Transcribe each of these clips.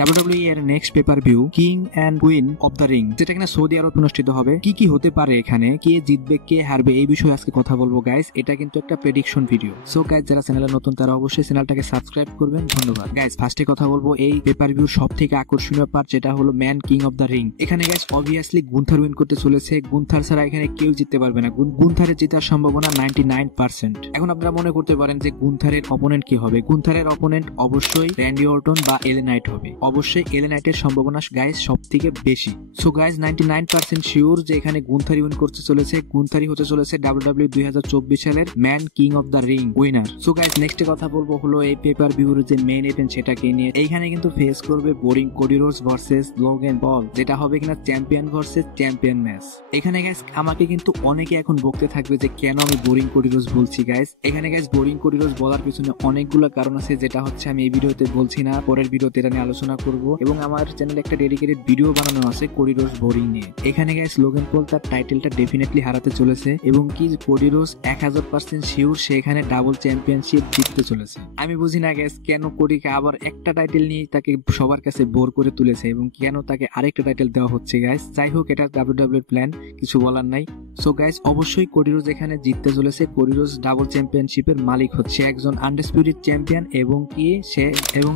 WWE এর next pay per view king and queen of the ring, যেটা কিনা Saudi আরব অনুষ্ঠিত হবে। কি কি হতে পারে এখানে, কে জিতবে কে হারবে, এই বিষয়ে আজকে কথা বলবো গাইস। এটা কিন্তু একটা প্রেডিকশন ভিডিও। সো গাইস, যারা চ্যানেলে নতুন তারা অবশ্যই চ্যানেলটাকে সাবস্ক্রাইব করবেন। ধন্যবাদ গাইস। ফার্স্টে কথা বলবো এই পেপার ভিউ সব থেকে আকর্ষণীয় পার্ট, যেটা হলো man king of the ring. এখানে গাইস অবভিয়াসলি গুন্থার উইন করতে চলেছে। গুন্থার ছাড়া এখানে কেউ জিততে পারবে না। গুন্থারের জেতার সম্ভাবনা 99%। এখন আপনারা মনে করতে পারেন যে গুন্থারের অপোনেন্ট কি হবে। গুন্থারের অপোনেন্ট অবশ্যই র্যান্ডি অর্টন বা এলে নাইট হবে। অবশ্যই এলে নাইটের সম্ভাবনা গাইস সব থেকে বেশি। সো গাইস 99% শিওর যে এখানে গুন্থারি উইন করতে চলেছে। গুন্থারি হতে চলেছে WWE 2024 সালের man king of the ring winner. So guys নেক্সটে কথা বলবো হলো এই পেপার ভিউর যে মেইন ইভেন্ট সেটাকে নিয়ে। এইখানে কিন্তু ফেস করবে boring Cody Rhodes versus Logan Paul, যেটা হবে কিনা চ্যাম্পিয়ন ভার্সেস চ্যাম্পিয়ন ম্যাচ। এখানে গাইস আমাকে কিন্তু অনেকে এখন বকতে থাকবে যে কেন আমি বোরিং কোডি রোডস বলছি গাইস। এখানে গাইস বোরিং কোডি রোডস বলার পিছনে অনেকগুলো কারণ আছে, যেটা হচ্ছে আমি এই ভিডিওতে বলছি না, পরের ভিডিওতে এটা নিয়ে আলোচনা করব। এবং আমার চ্যানেলে একটা ডেডিকেটেড ভিডিও বানানো আছে কোডি রোডস বোরিং নিয়ে। এখানে গাইস লোগান পল তার টাইটেলটা ডেফিনেটলি হারাতে চলেছে এবং কি কোডি রোডস 1000% শিওর সে এখানে ডাবল চ্যাম্পিয়নশিপ জিততে চলেছে। আমি বুঝি না গাইস কেন কোডিকে আবার একটা টাইটেল নিয়ে তাকে সবার কাছে বোর করে তুলেছে এবং কেন তাকে আরেকটা টাইটেল দেওয়া হচ্ছে গাইস। যাই হোক, এটা ডাব্লিউডাব্লিউই প্ল্যান, কিছু বলার নাই। সো গাইস অবশ্যই কোডি রোডস এখানে জিততে চলেছে। কোডি রোডস ডাবল চ্যাম্পিয়নশিপের মালিক হচ্ছে একজন আনডিসপিউটেড চ্যাম্পিয়ন এবং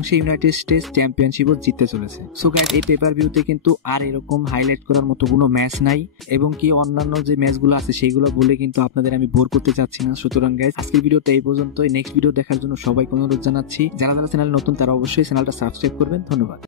সে ইউনাইটেড স্টেটস চ্যাম্পিয়নশিপও জিততে চলেছে। সো গাইস এই পেপার ভিউতে কিন্তু আর এরকম হাইলাইট করার মতো কোনো ম্যাচ নাই এবং কি অন্যান্য যে ম্যাচগুলো আছে সেগুলো বলে কিন্তু আপনাদের আমি বোর করতে চাচ্ছি না। সুতরাং গাইস আজকের ভিডিওটা এই পর্যন্তই। নেক্সট ভিডিও দেখার জন্য সবাইকে অনুরোধ জানাচ্ছি। যারা যারা চ্যানেল নতুন তারা অবশ্যই চ্যানেলটা সাবস্ক্রাইব করবেন। ধন্যবাদ।